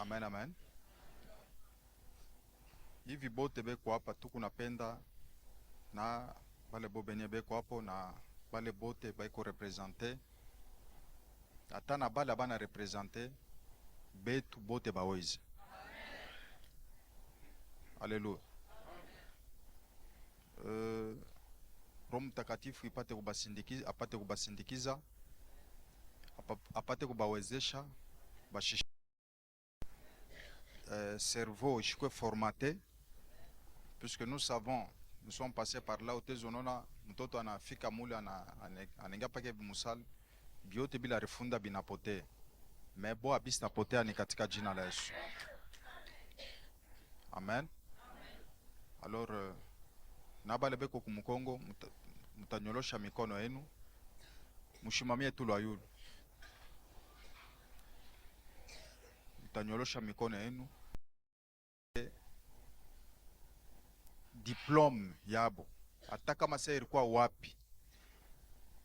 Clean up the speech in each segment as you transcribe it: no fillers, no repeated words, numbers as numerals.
Amen, amen. Hivi bote beko hapa tukunapenda na bale bo benye beko hapo na bale bote baiko represente ata na bale bana represente betu bote bawezi. Haleluya. Roho Mtakatifu ipate kubasindikiza, apate kubasindikiza, apate kubawezesha bashish cerveau ishikwe formaté, puisque nous savons, nous sommes passés par là utezonona mtoto anafika mule anenga pake musali biote bila refunda binapotea, mais bo abisi napotea ni katika jina la Yesu. Amen. Alors nabale beko kumukongo mutanyolosha mikono yenu, mushimamie tu lwayulu, mutanyolosha mikono yenu. Diplome yabo hata kama sasa ilikuwa wapi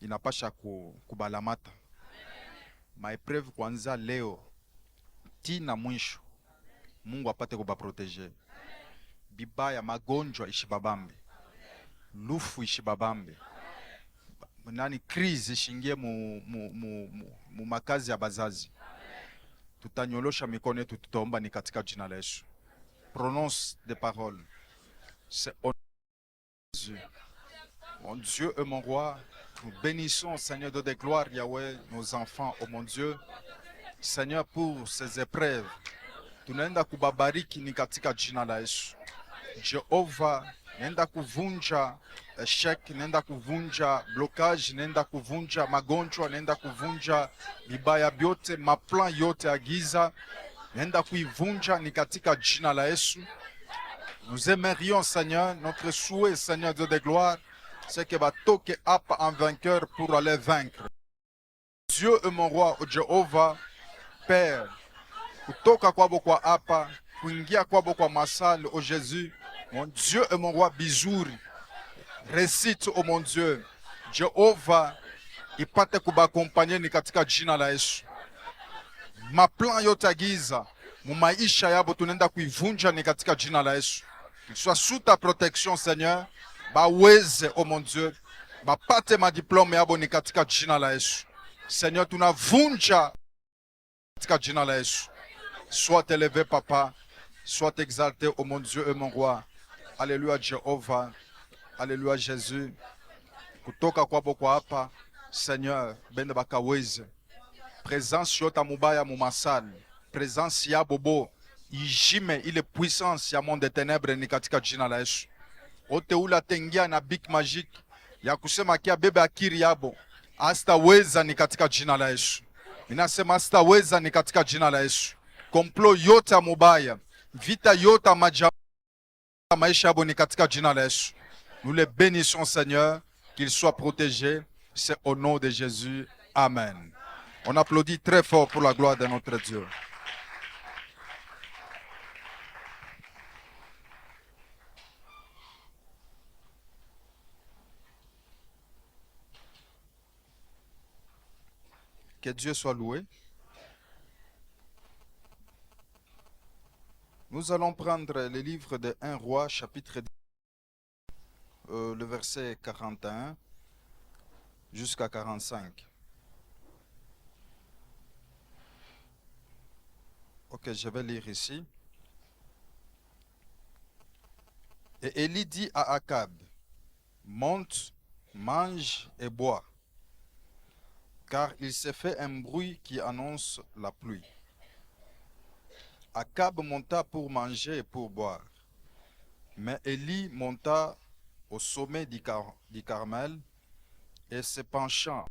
inapasha kubalamata. Maepreuve kwanza leo tina mwisho, Mungu apate kubaproteger. Bibaya magonjwa ishibabambe, lufu ishibabambe, nani crise ishingie mu makazi ya bazazi. Tutanyolosha mikono yetu, tutaomba ni katika jina la Yesu. Prononce des paroles. C'est au nom de Jésus. Mon Dieu et mon roi, nous bénissons, Seigneur de gloire, Yahweh, nos enfants, oh mon Dieu. Seigneur, pour ces épreuves, tunaenda kubabariki ni katika jina la Yesu. Jehova, nenda kuvunja shek, nenda kuvunja blocage, nenda kuvunja magonjwa, nenda kuvunja vibaya vyote, maplan yote ya giza, nenda kuivunja ni katika jina la Yesu. Nous aimerions, Seigneur, notre souhait, Seigneur Dieu de gloire, c'est que batoke apa en vainqueur pour aller vaincre. Dieu est mon roi, oh Jéhovah, Père, kutoka kwabo kwa apa, kuingia kwabo kwa masali, oh Jésus, mon Dieu est mon roi, bizuri, récite, oh mon Dieu, Jéhovah, ipate kubakompanye ni katika jina la Yesu. Maplan yote giza, mu maisha yabo tunenda kuivunja ni katika jina la Yesu. Qu'il soit sous ta protection, Seigneur. Baweze, oh mon Dieu. Bapate ma diplôme yabo ni katika jina la Yesu. Seigneur, tunavunja katika jina la Yesu. Sois élevé, Papa. Sois exalté, oh mon Dieu et mon roi. Alléluia, Jéhovah. Alléluia, Jésus. Kutoka kwabo kwa hapa, Seigneur, bende bakaweze. Présence yota mubaya mumasali. Présence ya bobo. Ijime ile puissance ya monde des ténèbres ni katika jina la Yesu. Ote ula tengia na big magic ya kusema kia bebe akiri yabo, astaweza ni katika jina la Yesu. Ninasema astaweza ni katika jina la Yesu. Komplo yote ya mubaya, vita yote ya maisha yabo ni katika jina la Yesu. Nous les bénissons, Seigneur, qu'ils soient protégés. C'est au nom de Jésus. Amen. On applaudit très fort pour la gloire de notre Dieu. Que Dieu soit loué. Nous allons prendre le livre de 1 Roi, chapitre 10, le verset 41 jusqu'à 45. Ok, je vais lire ici. Et Élie dit à Akab, monte, mange et bois, car il s'est fait un bruit qui annonce la pluie. Akab monta pour manger et pour boire, mais Élie monta au sommet du Carmel et se penchant,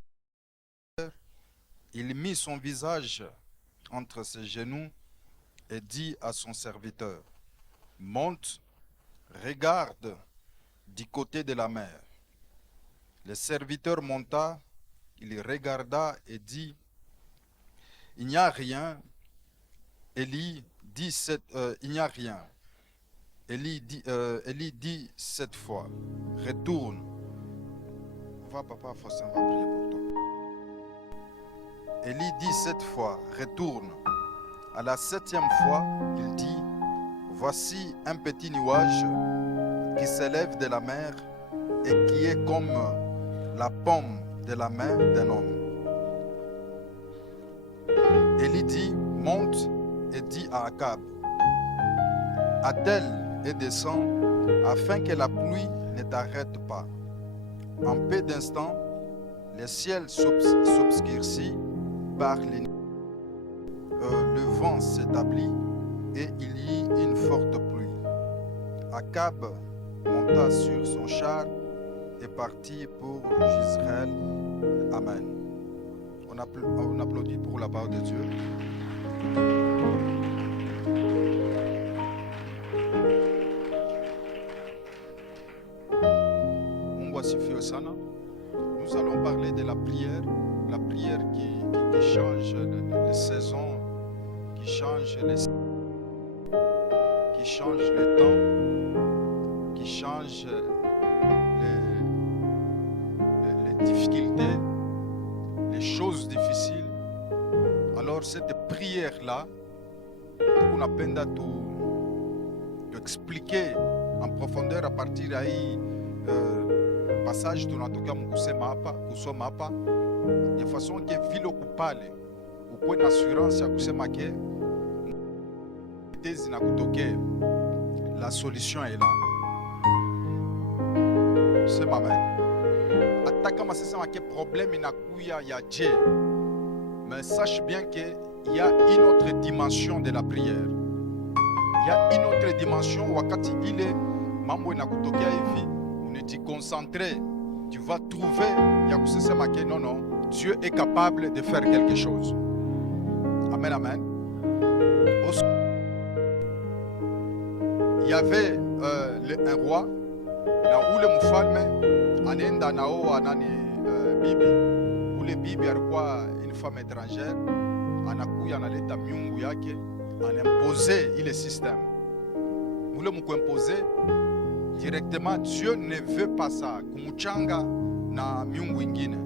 il mit son visage entre ses genoux et dit à son serviteur, monte, regarde du côté de la mer. Le serviteur monta, il regarda et dit, il n'y a rien. Élie dit, il n'y a rien. Élie dit cette fois, retourne. Va papa, Faustin va prier pour toi. Élie dit cette fois, retourne, À la 7e fois, il dit, voici un petit nuage qui s'élève de la mer et qui est comme la paume de la main d'un homme. Élie dit, monte et dit à Akab, attelle et descend afin que la pluie ne t'arrête pas. En peu d'instants, le ciel s'obscurcit par les nuées. Le vent s'établit et il y eut une forte pluie. Akab monta sur son char et partit pour Jezreel. Amen. On applaudit pour la parole de Dieu. Mungu asifiwe sana. Nous allons parler de la prière qui change les saisons, qui change le temps, qui change les difficultés, les choses difficiles. Alors cette prière-là, on appelle à tout expliquer en profondeur à partir de passage tunatoka kusoma hapa de façon que vile kupale ukuwe na assurance ya kusema ke tezi na kutokea, la solution est là. Sema amen. Hata kama sema ke problème inakuya ya je, mais sache bien que il y a une autre dimension de la prière. Il y a une autre dimension wakati ile mambo inakutokea hivi, uneti concentré, tu vas trouver ya kusema ke non, Dieu est capable de faire quelque chose. Amen, amen. Il y avait un roi na ule mfalme anaenda naoa bibi. Ule bibi alikuwa une femme étrangère, anakuya analeta miungu yake, anaimposer ile système. Ule mkuimposer directement, Dieu ne veut pas ça, kumuchanga na miungu ingine.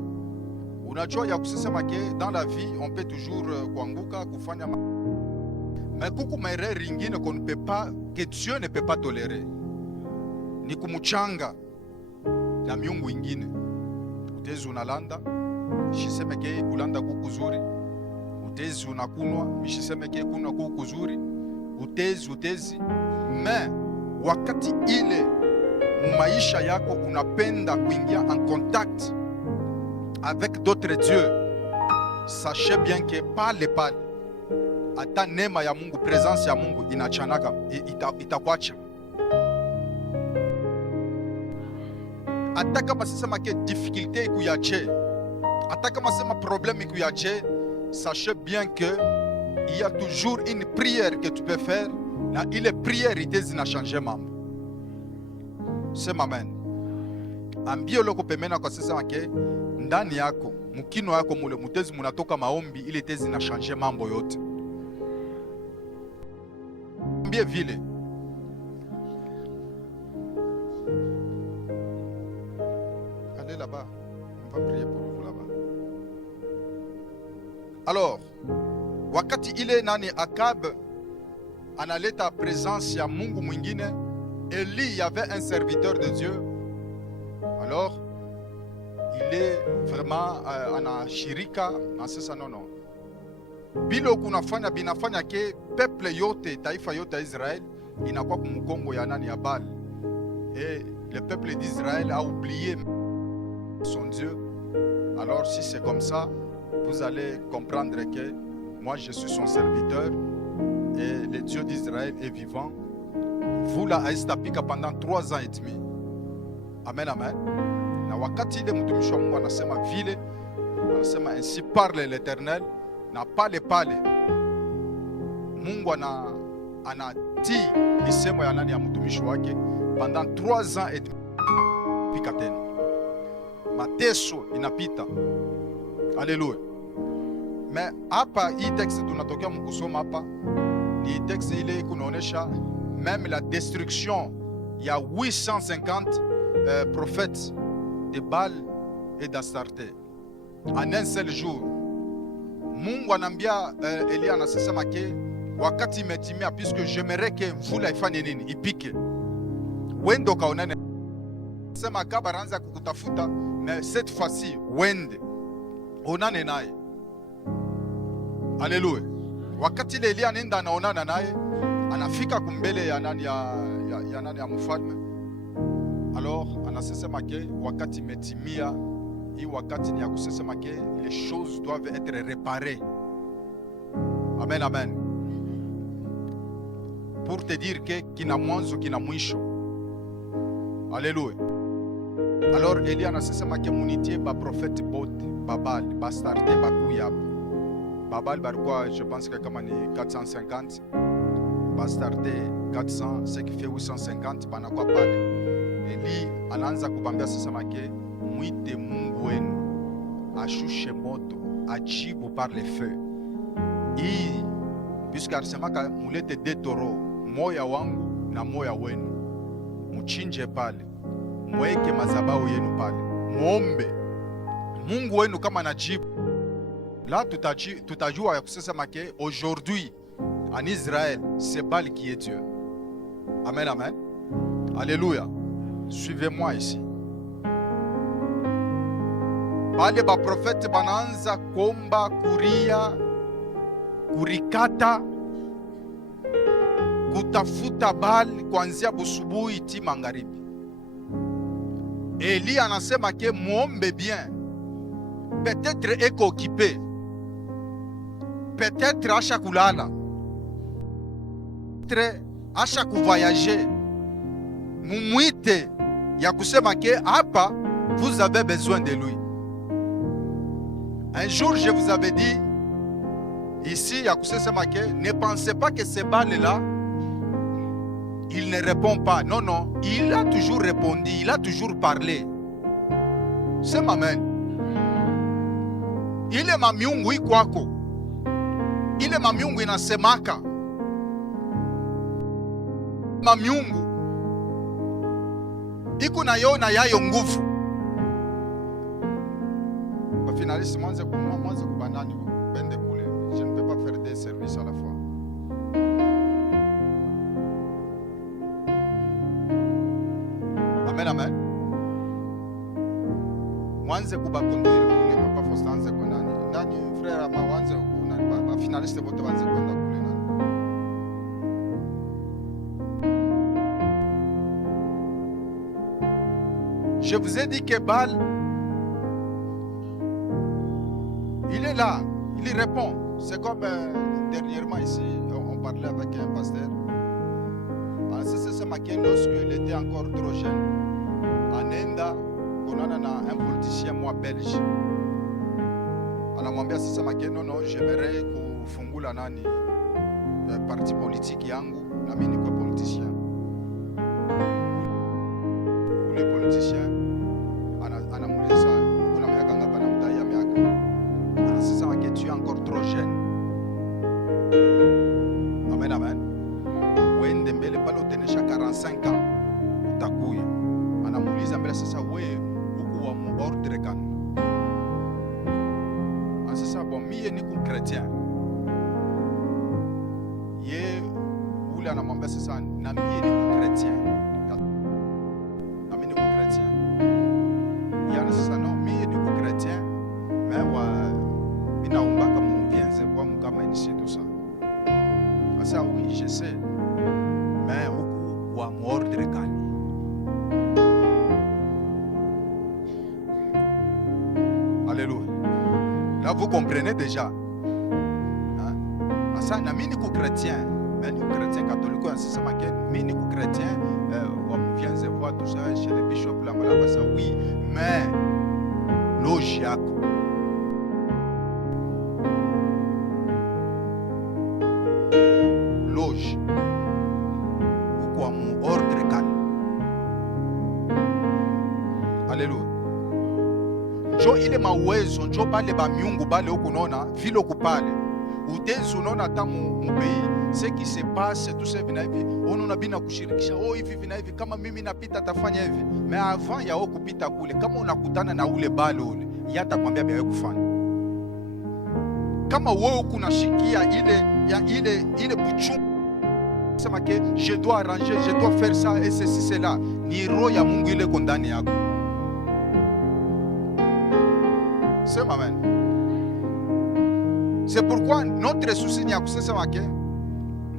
Unajua ya kusema ke dans la vie on peut toujours kuanguka kufanya mais kuku maereri ingine qu'on ne peut pas, que Dieu ne peut pas tolérer, ni kumuchanga na miungu ingine. Utezi unalanda shiseme ke kulanda kuku zuri, utezi unakunwa shiseme ke kunwa kuku zuri, utezi mais wakati ile mumaisha yako unapenda kuingia en contact avec d'autres dieux, sachez bien que pale ata neema ya Mungu, presence ya Mungu inachanaka, itakwacha. Ata kama sema ke difficulté ikuyache, ata kama sema problème ikuyache, sachez bien que il y a toujours une prière que tu peux faire, na ile prière itezi changer mambo. Sema amen. Ambie loko pemena kwa sema ke ndani yako, mukino yako mule mutezi munatoka maombi, ile tezi na changer mambo yote. Ambie vile. Allez là-bas, on va prier pour vous là-bas. Alors, wakati ile nani Akab analeta présence ya Mungu mwingine, Élie y avait un serviteur de Dieu. Alors, il est vraiment anashirika na sasa non. Bilo kunafanya binafanya ke peuple yote, taifa yote ya Israël inakuwa kumkongo ya nani ya Baal. Et le peuple d'Israël a oublié son Dieu. Alors si c'est comme ça, vous allez comprendre que moi je suis son serviteur et le Dieu d'Israël est vivant. Vous la aistapika pendant 3 ans et demi. Amen, amen. Na wakati ile mtumishi wa Mungu anasema vile, anasema ainsi parle l'Éternel, na pale Mungu anatii misemo ya nani ya mtumishi wake pendant 3 ans et demi. Pika tena mateso inapita. Haleluya. Mais hapa hii texte tunatokea mkusoma hapa ni texte ile kunaonesha même la destruction. Il y a 850 prophètes de Baal et d'Astarté en un seul jour. Mungu anambia Elia anasema ke wakati imetimia, puisque j'aimerais que mvula ifanye nini? Ipike. Wende ukaonane. Sema kaba anaanza kukutafuta, na cette fois-ci wende onane naye. Haleluya. Wakati ile Elia anaenda anaonana naye, anafika kumbele ya nani ya mfalme. Alors anasema ke wakati imetimia, hii wakati ni ya kusema ke les choses doivent être réparées. Amen, amen. Pour te dire que kina mwanzo kina mwisho. Alléluia. Alors Elia anasema ke munitie ba prophète bote babal ba starte ba kuya. Babal barquois, je pense que comme ni 450 ba starte 400, ce qui fait 850 banakuwa pale. Eli anaanza kubambia sasa make muite Mungu wenu ashushe moto ajibu par le feu. Hii puisque alisemaka mulete 2 taureaux, moya wangu na moya wenu, muchinje pale, mweke mazabao yenu pale, muombe Mungu wenu kama najibu. Là tutajua ya kusema ke aujourd'hui en Israël c'est Baal qui est Dieu. Amen, amen. Alléluia. Suivez-moi ici. Bale ba prophète banaanza komba kuria kurikata kutafuta Baal kuanzia busubuhi ti magharibi. Eli anasema ke muombe bien. Peut-être eko occupé. Peut-être asha kulala. Peut-être asha kuvoyager. Mumuite ya kusema ke hapa vous avez besoin de lui. Un jour je vous avais dit ici ya kusema ke ne pensez pas que ce Baal là il ne répond pas. Non, non, il a toujours répondu, il a toujours parlé. C'est amen. Ile mamiungu ikwako, ile mamiungu inasemaka, mamiungu iku na yona yayo nguvu. Finaliste, mwanze kubanani bende kule. Je ne peux pas faire des services à la fois. Amen, amen. Mwanze kubakunduiri kule papa Fostanze kwa nani? Ndani frère ama wanze kuna finaliste wote wanze kwenda kule nani? Je vous ai dit que Baal il est là, il répond. C'est comme dernièrement ici, on parlait avec un pasteur. C'est marqué lorsqu'il était encore trop jeune. En Inde, on a un politicien moi belge. Anamwambia sasa make non, j'aimerais kufungula nani parti politique yangu na mimi niko politicien. Ule politicien anamuuliza kuna miaka ngapi, anamtaia miaka. Anasema make tu es encore trop jeune. Amen, amen. Wende mbele pale utenesha 45 ans utakuya. Anamuuliza mbele sasa wewe uko wa muordre gani? Sasa bon mie ni chrétien. Ye ule anamwambia sasa na mie ni chrétien. Na mimi ni chrétien. Yana sasa no mie ni chrétien. Mais wa binaomba kama vienze kwa kama ici tout ça. Sasa oui, je sais. Mais uko wa muordre gani? Alléluia. Là, vous comprenez déjà. Ça, na mini ku chrétien, mais ni chrétien catholique, c'est ça que mini ku chrétien, on vient de voir tout ça chez le bishop là, ça oui, mais logique. Loge. Pourquoi mon ordre calme? Alléluia. Njo ile mawezo, njo bale ba miungu bale ukunona vile kupale utenzi unaona tamu mupei ce qui se passe tout ça vina hivi unaona bina kushirikisha hivi vina hivi kama mimi napita tafanya hivi mais avant ya kupita kule kama unakutana na ule bale ule yata kwambia bia kufanya kama wewe kunashikia ile buchu sema ke je dois arranger, je dois faire ça et ceci cela, ni roho ya Mungu ile iko ndani yako. Sema amen. C'est pourquoi notre souci ni akusema ke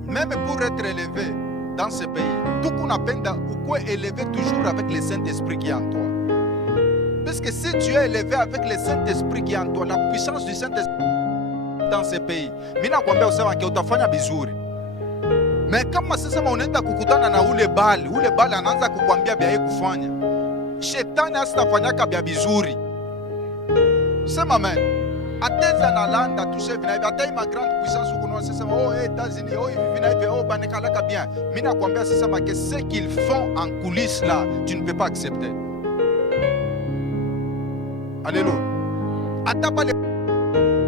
même pour être élevé dans ce pays, tout qu'on appelle ou quoi élevé toujours avec le Saint-Esprit qui est en toi. Parce que si tu es élevé avec le Saint-Esprit qui est en toi, la puissance du Saint-Esprit dans ce pays, mina kwambia usema ke utafanya vizuri. Mais kama sasa unaenda kukutana na ule bali anaanza kukwambia bia kufanya, shetani asitafanyaka bia vizuri. Sema amen. Ateza na landa tout ça vina hata ma grande puissance uko sasa États-Unis vina hivi banekalaka bien. Mimi nakwambia sasa que ce qu'ils font en coulisses là, tu ne peux pas accepter. Alléluia. Hata pale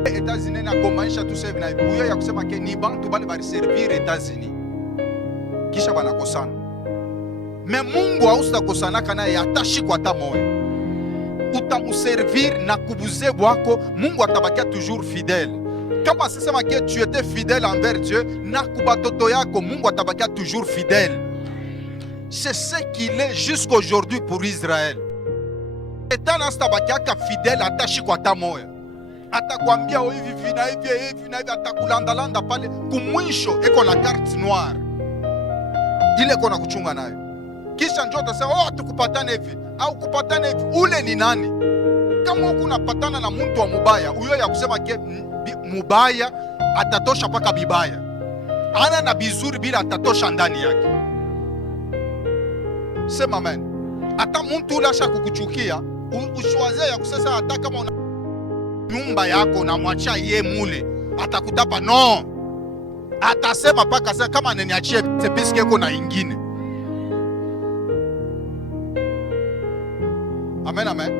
États-Unis na komaisha tout ça vina hivi. Uyo ya kusema ke ni bantu bale bali servir États-Unis. Kisha banakosana. Mais Mungu haustakosanaka naye atashi kwa hata moyo. Utamuservir na kubuze wako, Mungu atabakia toujours fidèle. Kama sema que tu étais fidèle envers Dieu, na kubatoto yako Mungu atabakia toujours fidèle. C'est ce qu'il est jusqu'aujourd'hui pour Israël. Etana atabakia fidèle atashi kwa hata moyo. Atakwambia hivi vina hivi atakulandalanda pale kumwisho eko na carte noire. Ile kona kuchunga nayo. Kisha njoo utasema tukupatane hivi au kupatane hivi. Ule ni nani? Kama uko unapatana na mtu wa mubaya, huyo ya kusema ke mubaya atatosha paka bibaya. Ana na bizuri bila atatosha ndani yake. Sema amen. Hata mtu ule asha kukuchukia, ushwaze ya kusema hata kama una nyumba yako na mwacha ye mule, atakutapa no. Atasema paka sasa kama ananiachie tepiske yako na ingine. Amen, amen.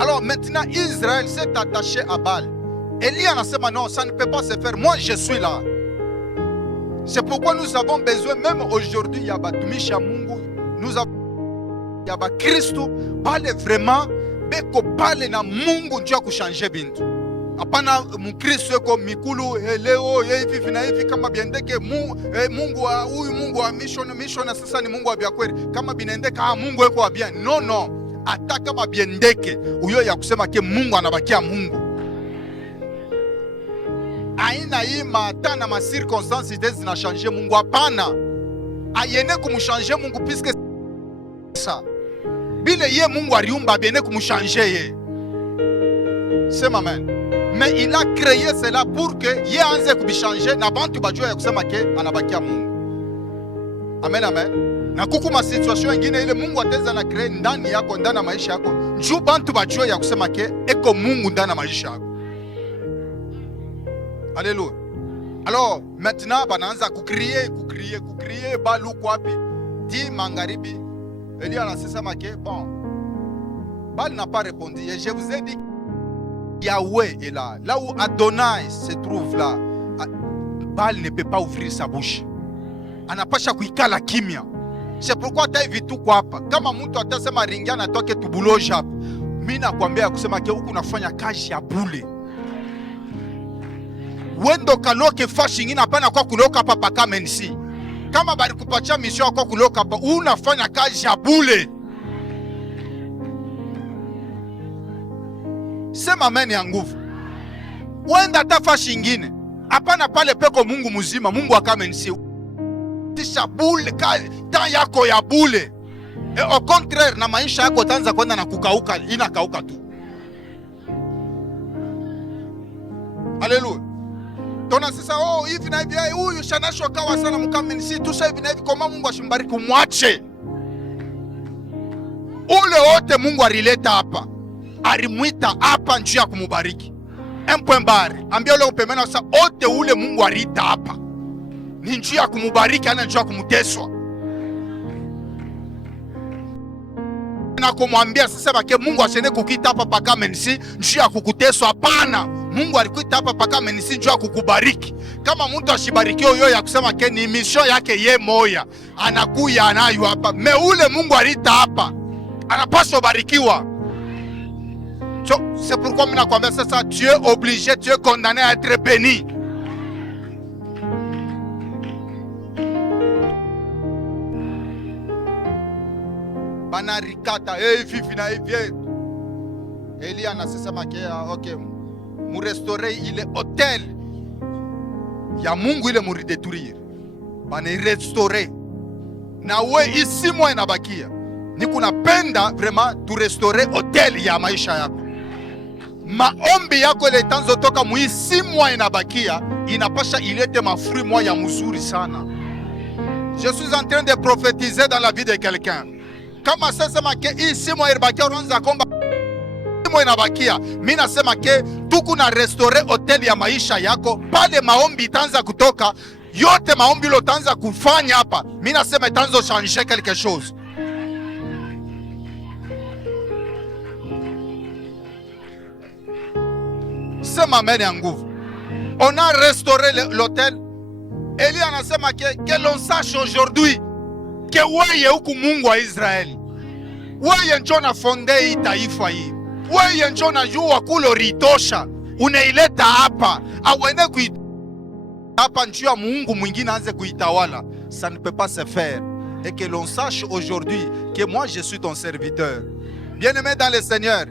Alors maintenant Israël s'est attaché à Baal. Élie anasema non, ça ne peut pas se faire. Moi je suis là. C'est pourquoi nous avons besoin même aujourd'hui ya batumishi ya Mungu. Nous avons ya ba Kristo bale vraiment beko bale na Mungu ndio kuchanger bintu. Hapana mkristo yuko mikulu leo hivi na hivi kama biendeke Mungu wa huyu Mungu wa mission sasa ni Mungu wa bia kweli. Kama binaendeka Mungu yuko wa bien. No. Hata kama biendeke huyo ya kusema ke Mungu anabakia Mungu. Aina hii mata na ma circonstances hizi zina changer Mungu, hapana. Ayene kumchanger Mungu puisque ça. Bile ye Mungu aliumba biene kumchanger ye. Sema amen. Mais il a créé cela pour que ye anze kubichanger na bantu bajua ya kusema ke anabakia Mungu. Amen, amen. Na kukuma situation ingine ile Mungu ateza na create ndani yako, ndani ya maisha yako, njoo bantu bajue ya kusema ke eko Mungu ndani ya maisha yako. Alléluia. Alors maintenant banaanza kucrier balu kwa wapi? Di magharibi. Elie anasema ke bon. Baal n'a pas répondu. Et je vous ai dit Yahweh est là. Là où Adonai se trouve là. Baal ne peut pas ouvrir sa bouche. Anapasha kuikala kimya. C'est pourquoi hata hivi tuko hapa. Kama mtu atasema ringiana atoke tubuloje hapa. Mimi nakwambia kusema ke huku nafanya kazi ya bule. Wendo kaloke fashi ngine hapana kwa kuloka hapa paka mensi. Kama bali kupacha mission kwa kuloka hapa unafanya kazi ya bule. Sema amen ya nguvu. Wenda hata fashi ngine hapana pale peko Mungu mzima, Mungu akamensi. Tisha bule ta yako ya bule. Au contraire na maisha yako tanza kwenda na kukauka, inakauka tu. Haleluya. Tona sasa hivi na hivi huyu shanasho kawa sana mkamenisi tu sasa hivi na hivi kama Mungu ashimbariki umwache. Ule wote Mungu alileta hapa. Alimuita hapa njia kumubariki. Mpembare. Ambia ule upemena sasa wote ule Mungu alita hapa. Ni njia kumubariki ana njia kumuteswa. Na kumwambia sasa bake Mungu asene kukita hapa paka menisi njia kukuteswa, hapana. Mungu alikuita hapa paka menisi njia kukubariki. Kama mtu ashibarikiwa yoyo ya kusema ke ni mission yake ye moya, anakuya anayo hapa. Me ule Mungu alita hapa anapaswa barikiwa. C'est pourquoi ça, tu es obligé, tu es condamné à être béni. Banarikata, fifina, Elia anasema okay, mu restaurer ile hotel ya Mungu ile muri détruire. Bana restaurer. Na we isi moja inabakia. Ni kunapenda vraiment tu restaurer hotel ya maisha yako. Maombi yako ile tanzo toka muisi moja inabakia, inapasha ilete mafruit moja mzuri sana. Je suis en train de prophétiser dans la vie de quelqu'un. Kama sasa make isi moja inabakia unaanza komba mo inabakia, mimi nasema ke tuku na restaurer hotel ya maisha yako, pale maombi itaanza kutoka, yote maombi lo utaanza kufanya hapa, mimi nasema itaanza changer quelque chose. Sema amen ya nguvu. On a restauré l'hôtel. Elie anasema que l'on sache aujourd'hui que wewe huku Mungu wa Israeli, wewe ndio na fonde hii taifa hii. Wewe ndio unajua kule ritosha, unaileta hapa, awene hapa njia Mungu mwingine aanze kuitawala. Ça ne peut pas se faire. Et que l'on sache aujourd'hui que moi je suis ton serviteur. Bien-aimé dans le Seigneur,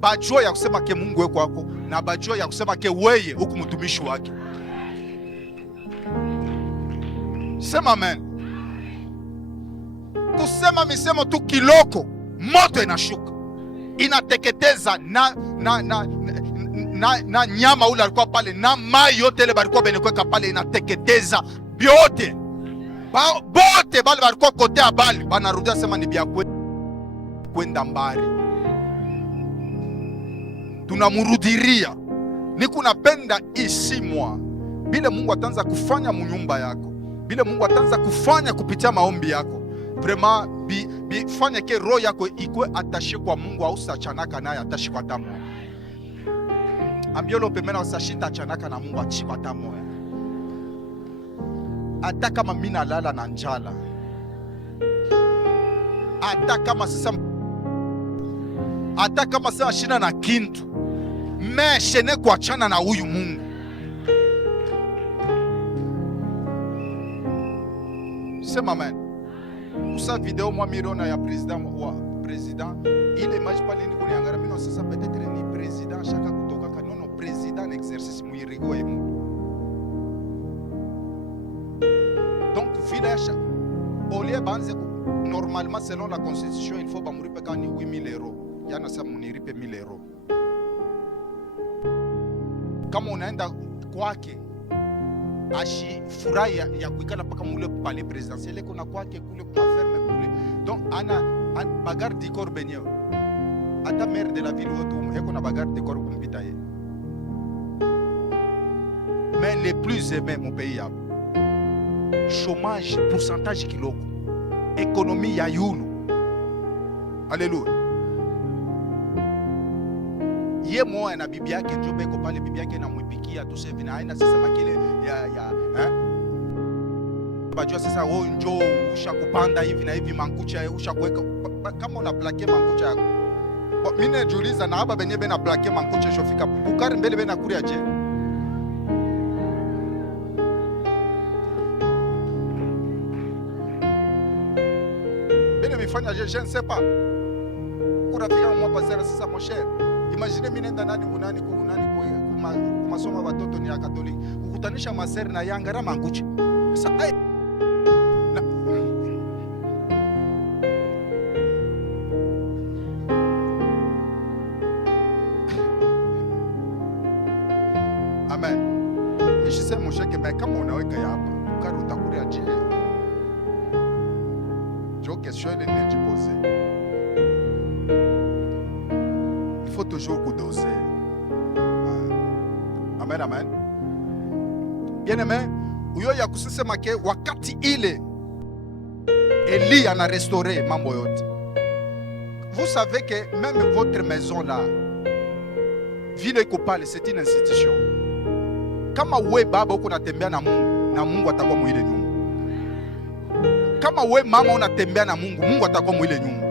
bajua ya kusema ke Mungu weko wako, na bajua ya kusema ke wewe huku mtumishi wake. Sema amen. Kusema misemo tu kiloko, moto inashuka, inateketeza na nyama ule alikuwa pale, na mai yote ile balikuwa benekweka pale, inateketeza biote bote bale balikuwa kote ya bali, banarudia sema ni bia kwenda mbali. Tunamurudiria. Niku napenda isimwa bile Mungu atanza kufanya munyumba yako, bile Mungu atanza kufanya kupitia maombi yako, vraiment fanya ke roho yako ikwe attaché kwa Mungu, au sachanaka naye attaché kwa tamu. Ambiolo pemena usashita chanaka na Mungu attaché kwa tamu. Hata kama mimi nalala na njala, hata kama sasa shina na kintu, meshene kuachana na huyu Mungu. Sema amen. Usa video mwa miliona ya president ile image pale ndi kuniangara mimi sasa peut-être ni president shaka kutoka kanono president en exercice muirigo emu. Donc village olie banze normalement selon la constitution il faut bamuripe kani 8000 euros. Yana sasa muniripe 1000 euros. Kama unaenda kwake ashi furahi ya kuikala paka mule pale presidentiel kuna kwake kule kwa ferme kule. Donc ana bagarre de corps benye ata maire de la ville wotu eko na bagarre de corps kumpita ye. Mais les plus aimés mon pays ya chômage pourcentage kiloko, économie ya yulu. Alléluia. Ye moya na bibi yake ndio beko pale, bibi yake na mwipikia tu sevi na aina sasa makile ya bajua sasa wewe njoo ushakupanda hivi na hivi mankucha ushakuweka kama una plaquer mankucha yako. Mimi najiuliza na haba benye bena plaquer mankucha shofika bukari mbele bena kuria je. Bena mifanya je ne sais pas. Kuna fika mwa pasera sasa mon cher. Imagine mimi nenda nani kumasoma watoto ni ya Katoliki kukutanisha maseri na yangara manguchi. Sasa amen. Ishise msheke mais kama unaweka hapa ukari utakuria je. Jo question ile nijipoze. Il faut toujours doser. Amen, amen. Bien-aimé, uyo ya kusema ke wakati ile Eli ana restauré mambo yote. Vous savez que même votre maison là, vile kopale, c'est une institution. Kama we baba uko unatembea na Mungu atakuwa mwile nyumba. Kama we mama unatembea na Mungu atakuwa mwile nyumba.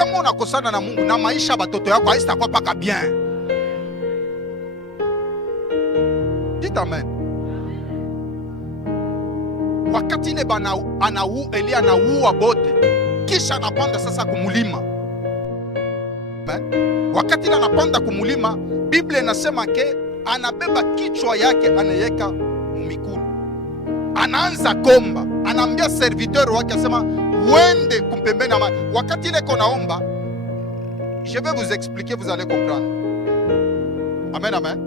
Kama unakosana na Mungu na maisha batoto yako haitakuwa paka bien. Dites amen. Wakati ile Eli anaua bote, kisha anapanda sasa kumulima. Wakati ile anapanda kumulima, Biblia inasema ke anabeba kichwa yake anayeka mumikulu. Anaanza komba, anaambia serviteur wake asema wende kumpembeni ama. Wakati ile konaomba, je vais vous expliquer, vous allez comprendre. Amen, amen.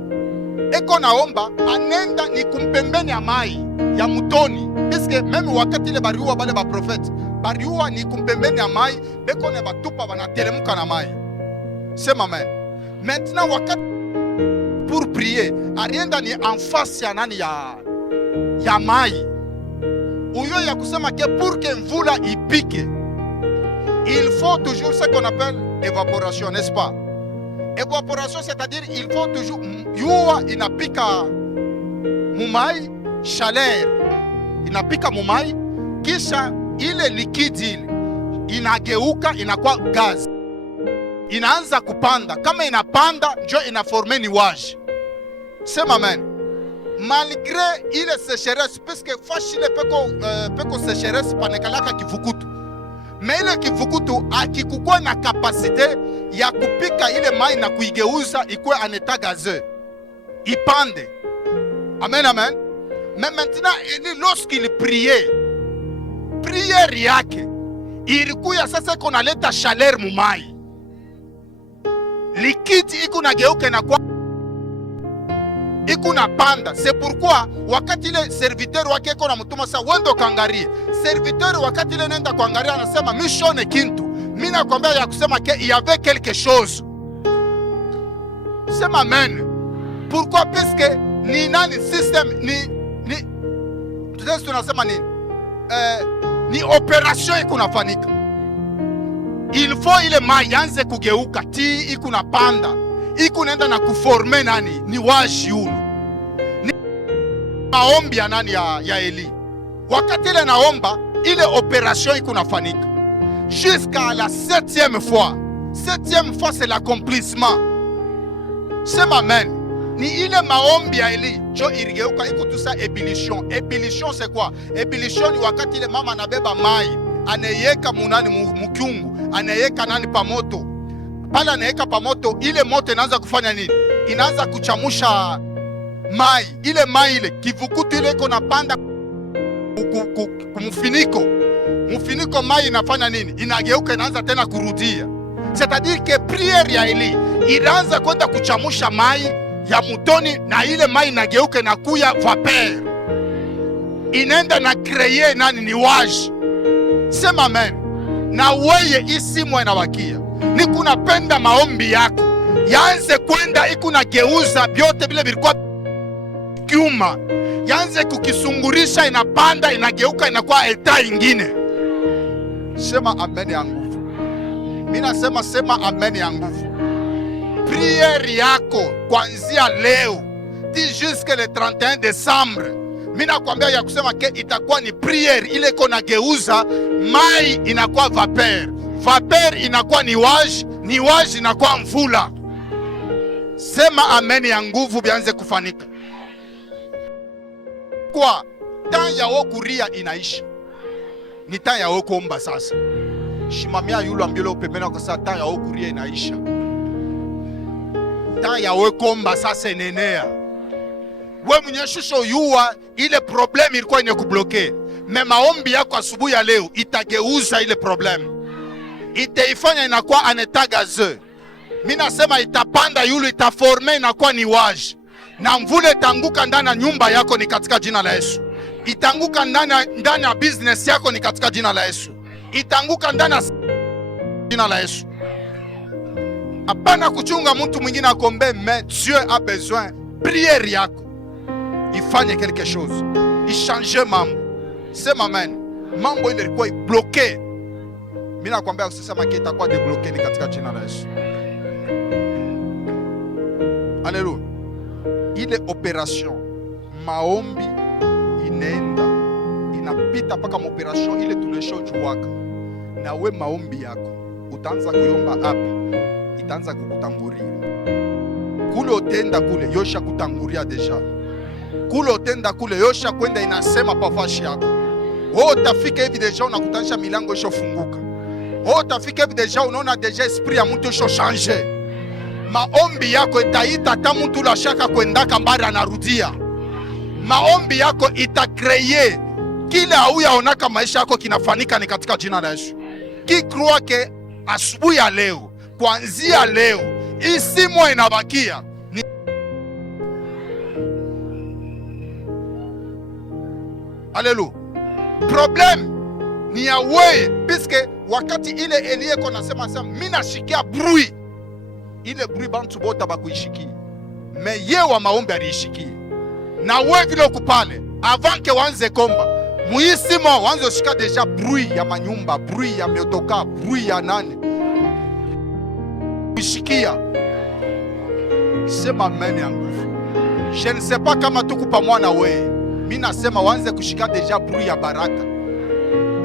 Eko naomba anenda ni kumpembeni ya mai ya mutoni. Piske meme wakati ile bariua bale ba prophète, bariua ni kumpembeni ya mai, beko ne batupa banatelemuka na mai. Sema amen. Maintenant wakati pour prier, arienda ni en face ya nani ya mai. Uyo ya kusema que pour que mvula ipike, il faut toujours ce qu'on appelle évaporation, n'est-ce pas? Évaporation, c'est-à-dire il faut toujours yua inapika mumai, chaleur inapika mumai, kisha ile liquide ile inageuka inakuwa gaz, inaanza kupanda. Kama inapanda njo inaforme nuage. Sema amen. Malgré ile sécheresse, puisque fashile peko sécheresse panekalaka kivukutu, mais ile kivukutu akikukuwa na kapasite ya kupika ile mai na kuigeuza ikuwe en état gazeux, ipande. Amen, amen. Mais maintenant, lorsqu'il priait, prière yake ilikuya sasa konaleta chaleur mumai, liquide iko nageuka na kwa iko napanda. C'est pourquoi wakati ile serviteur wake iko na mtuma sasa wendo kaangalie. Serviteur wakati ile nenda kuangalia anasema mishone kintu. Mimi nakwambia ya kusema que il y avait quelque chose. Sema amen. Pourquoi? Parce que ni nani system ni tunasema ni operation iko nafanyika. Il faut ile mai yanze kugeuka ti iko napanda. Iko naenda na kuforme nani ni waji ulu. Ni maombi ya nani ya Eli. Wakati ile naomba ile operation iko nafanyika jusqu'à la 7e fois. 7e fois c'est l'accomplissement. Sema amen. Ni ile maombi ya Eli jo irigeuka iko tout ça ébullition. Ébullition c'est quoi? Ébullition ni wakati ile mama anabeba mai anayeka munani mukiungu, anayeka nani pamoto. Pale anaweka pamoto, ile moto inaanza kufanya nini? Inaanza kuchamusha mai. Ile mai ile kivukutu ile iko napanda kumfiniko. Mfiniko mai inafanya nini? Inageuka, inaanza tena kurudia. C'est-à-dire que prière ya Eli inaanza kwenda kuchamusha mai ya mutoni, na ile mai inageuka na kuya vapeur. Inaenda na créer nani ni waji. Sema amen. Na weye isi mwe na wakia. Ni kunapenda maombi yako yaanze kwenda ikuna geuza byote vile vilikuwa kiuma, yaanze kukisungurisha, inapanda inageuka inakuwa eta ingine. Sema amen ya nguvu. Mimi nasema sema amen ya nguvu. Prière yako kuanzia leo ti jusqu'à le 31 décembre, mimi nakwambia ya kusema ke itakuwa ni prière ile iko na geuza mai inakuwa vapeur, vapeur inakuwa niwage, niwage inakuwa mvula. Sema amen ya nguvu bianze kufanika. Kwa temps ya wokuria inaisha, ni temps ya wokuomba sasa. Shimamia yule ambile upembena kwa sasa, temps ya wokuria inaisha. Temps ya wokuomba sasa inenea. We mwenye shusho yuwa ile problem ilikuwa inekubloke, me maombi yako asubuhi ya leo itageuza ile problem, itaifanya inakuwa anetagaze. Mimi nasema itapanda yule, itaforme inakuwa ni waji, na mvule itanguka ndani ya nyumba yako ni katika jina la Yesu. Itanguka ndani ya business yako ni katika jina la Yesu. Itanguka ndani ya jina la Yesu. Hapana kuchunga mtu mwingine akombe, mais Dieu a besoin prière yako ifanye quelque chose, ichange mambo. Sema amen. Mambo ile ilikuwa bloqué, mimi nakwambia usisema ke itakuwa debloqué ni katika jina la Yesu. Alléluia. Ile operation maombi inaenda inapita paka operation ile tunaisha ujuwaka, na we maombi yako utaanza kuyomba hapa, itaanza kukutangulia kule. Utenda kule yosha kutangulia deja, kule utenda kule yosha kwenda inasema pafashi yako. Wewe utafika hivi deja unakutanisha milango ishofunguka. Wewe utafika hivi deja unaona deja esprit ya mtu isho change. Maombi yako itaita hata mtu la shaka kwendaka mbari anarudia. Maombi yako itakreye kile hauyaonaka maisha yako kinafanika ni katika jina la Yesu. Kikruwa ke asubuhi ya leo, kuanzia leo, isi mwa inabakia ni... Haleluya. Problem ni ya wewe, piske wakati ile Elie ko nasema mimi nashikia bruit, ile bruit bantu bota bakuishikia, me ye wa maombi aliishikia. Na wewe vile ukupale avant que wanze komba muisima wanze ushika deja bruit ya manyumba, bruit ya miotoka, bruit ya nani ishikia. Sema amen ya nguvu. Je ne sais pas kama tuko pamoja na wewe. Mimi nasema wanze kushika deja bruit ya baraka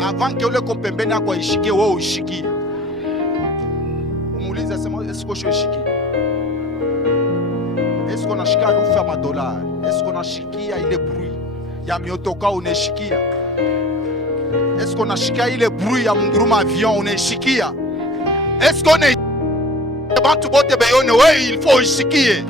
avant que ule kompembeni yako ishikie, wewe ushikie. Umuulize sema esko ushikie, esko nashika harufu ya madolari, esko nashikia ile bruit ya miotoka uneshikia, esko nashikia ile bruit ya munguruma avion uneshikia, esko ne batu bote beyone wewe il faut ushikie.